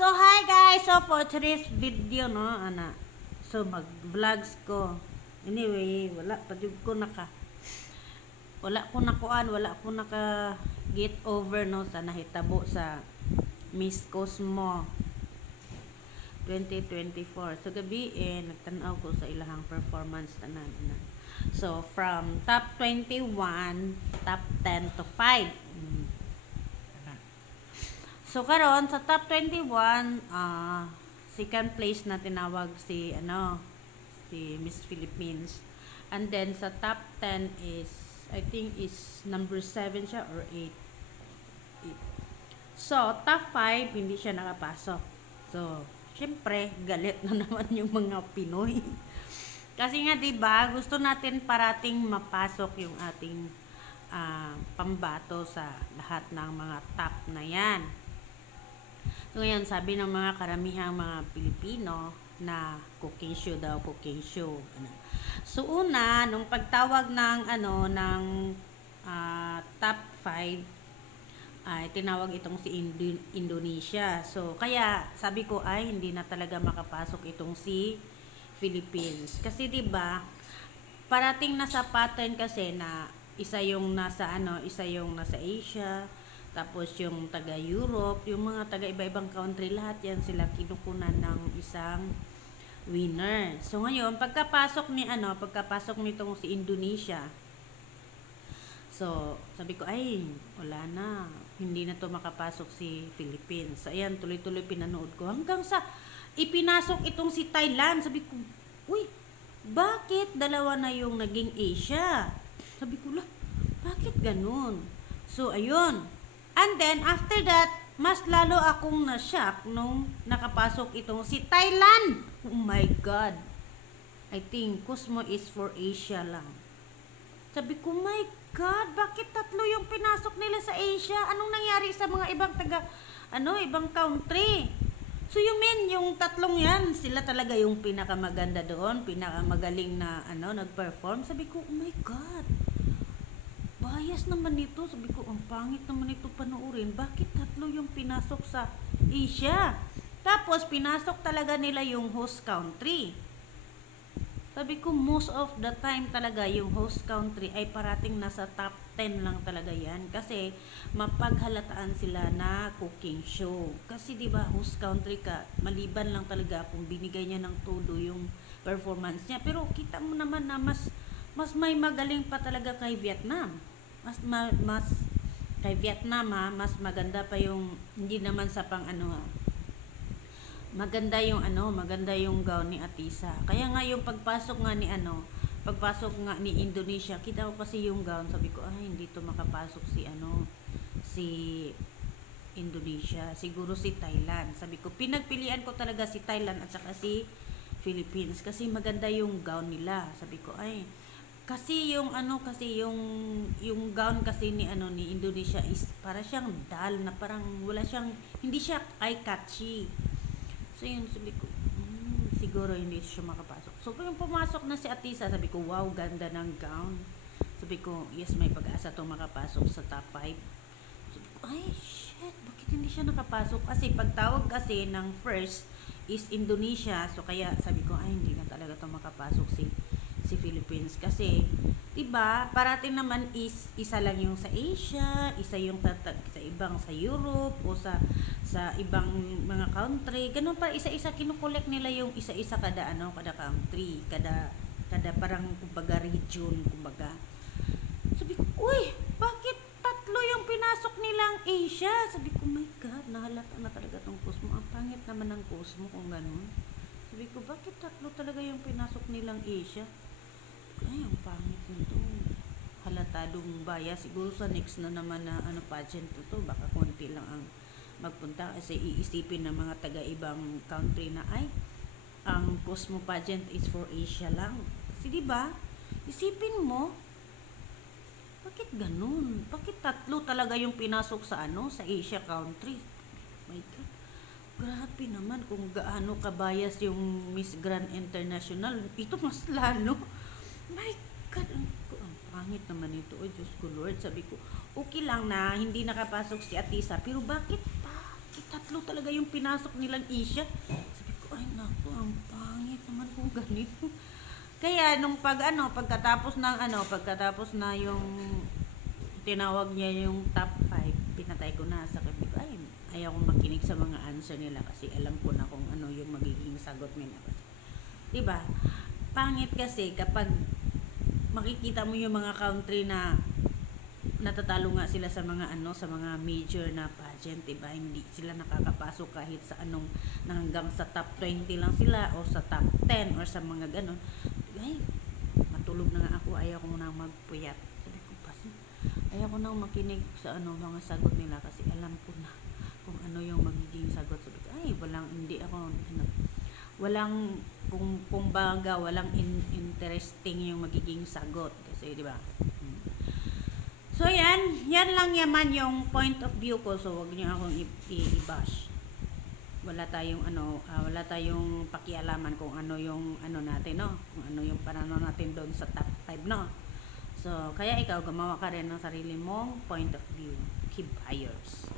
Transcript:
So, hi guys! So, for today's video, no, so, mag-vlogs ko. Anyway, wala ko naka get over, no, sa nahitabo sa Miss Cosmo 2024. So, gabi, nagtanaw ko sa ilahang performance tanan. So, from top 21, top 10 to 5. So karon sa top 21, second place na tinawag si Miss Philippines. And then sa top 10 is I think is number 7 siya or 8. So top 5 hindi siya nakapasok. So syempre galit na naman yung mga Pinoy. Kasi nga 'di ba, gusto natin parating mapasok yung ating pambato sa lahat ng mga top na 'yan. So, ngayon, sabi ng mga karamihang mga Pilipino na cooking show daw, cooking show. So, una, nung pagtawag ng top 5, ay tinawag itong si Indonesia. So, kaya sabi ko ay hindi na talaga makapasok itong si Philippines. Kasi 'di ba, parating na sa pattern kasi na isa yung nasa Asia, tapos yung taga Europe, yung mga taga iba-ibang country, lahat yan sila kinukunan ng isang winner. So ngayon, pagkapasok nitong si Indonesia, so sabi ko ay wala na, hindi na to makapasok si Philippines. So ayan, tuloy-tuloy pinanood ko hanggang sa ipinasok itong si Thailand. Sabi ko, uy, bakit dalawa na yung naging Asia? Sabi ko lah, bakit ganun? So ayun. And then, after that, mas lalo akong na-shock nung nakapasok itong si Thailand. Oh my God. I think Cosmo is for Asia lang. Sabi ko, my God, bakit tatlo yung pinasok nila sa Asia? Anong nangyari sa mga ibang country? So, yung tatlong yan, sila talaga yung pinakamaganda doon, pinakamagaling na, nag-perform. Sabi ko, oh my God. Bias naman ito. Sabi ko, ang pangit naman ito panoorin. Bakit tatlo yung pinasok sa Asia? Tapos, pinasok talaga nila yung host country. Sabi ko, most of the time talaga, yung host country ay parating nasa top 10 lang talaga yan. Kasi, mapaghalataan sila na cooking show. Kasi, di ba host country ka, maliban lang talaga kung binigay niya ng todo yung performance niya. Pero, kita mo naman na mas may magaling pa talaga kay Vietnam. Mas kay Vietnam mas maganda pa yung hindi naman sa maganda yung gown ni Atisa. Kaya nga yung pagpasok nga ni Indonesia, kita ko kasi yung gown, sabi ko ay hindi to makapasok si Indonesia, siguro si Thailand. Sabi ko pinagpilian ko talaga si Thailand at saka si Philippines kasi maganda yung gown nila. Sabi ko ay kasi yung gown kasi ni Indonesia is para siyang dull na parang hindi siya eye-catchy. So yun, sabi ko, siguro hindi siya makapasok. So yung pumasok na si Atisa, sabi ko, wow, ganda ng gown. Sabi ko, yes, may pag-asa itong makapasok sa top 5. Sabi ko, ay, shit, bakit hindi siya nakapasok? Kasi pagtawag kasi ng first is Indonesia. So kaya sabi ko, ay, hindi na talaga itong makapasok si Philippines kasi 'di ba parating naman is isa lang yung sa Asia, isa yung sa ibang sa Europe o sa ibang mga country, ganun pa isa-isa kino-collect nila yung isa-isa kada country, kada parang kumbaga region, kumbaga. Sabi ko, uy, bakit tatlo yung pinasok nilang Asia? Sabi ko, my God, nahalata na talaga tong Cosmo. Ang pangit naman ng Cosmo kung ganun. Sabi ko, bakit tatlo talaga yung pinasok nilang Asia? Ay, ang pangit nito. Halatadong bias. Siguro sa next na naman na pageant to, baka konti lang ang magpunta kasi iisipin ng mga taga-ibang country na ay, ang Cosmo pageant is for Asia lang. Kasi diba, isipin mo, bakit ganun? Bakit tatlo talaga yung pinasok sa sa Asia country? My God. Grabe naman kung gaano kabayas yung Miss Grand International. Ito mas lalo. My God, ang pangit naman ito. Oh, Diyos ko Lord, sabi ko, okay lang na hindi nakapasok si Atisa, pero bakit tatlo talaga yung pinasok nilang Asia. Sabi ko, ay naku, ang pangit naman kung ganito. Kaya nung pagkatapos na yung tinawag niya yung top 5, pinatay ko na. Sabi ko, ay, ayaw kong makinig sa mga answer nila kasi alam ko na kung ano yung magiging sagot nila. Diba? Pangit kasi kapag makikita mo yung mga country na natatalo nga sila sa mga sa mga major na pageant, diba? Hindi sila nakakapasok kahit sa hanggang sa top 20 lang sila o sa top 10 or sa mga ganon. Ay, matulog na nga ako, ayaw ko na magpuyat. Sabi ko, ayaw ko na makinig sa mga sagot nila kasi alam ko na kung ano yung magiging sagot. Sabi ko, ay, walang kumbaga, walang interesting yung magiging sagot kasi, di ba? So, yan lang yaman yung point of view ko. So, wag niyo akong i-bash. Wala tayong pakialaman kung ano yung natin, no? Kung ano yung pananaw natin doon sa top 5, no? So, kaya ikaw gumawa ka rin ng sarili mong point of view. Keep yours.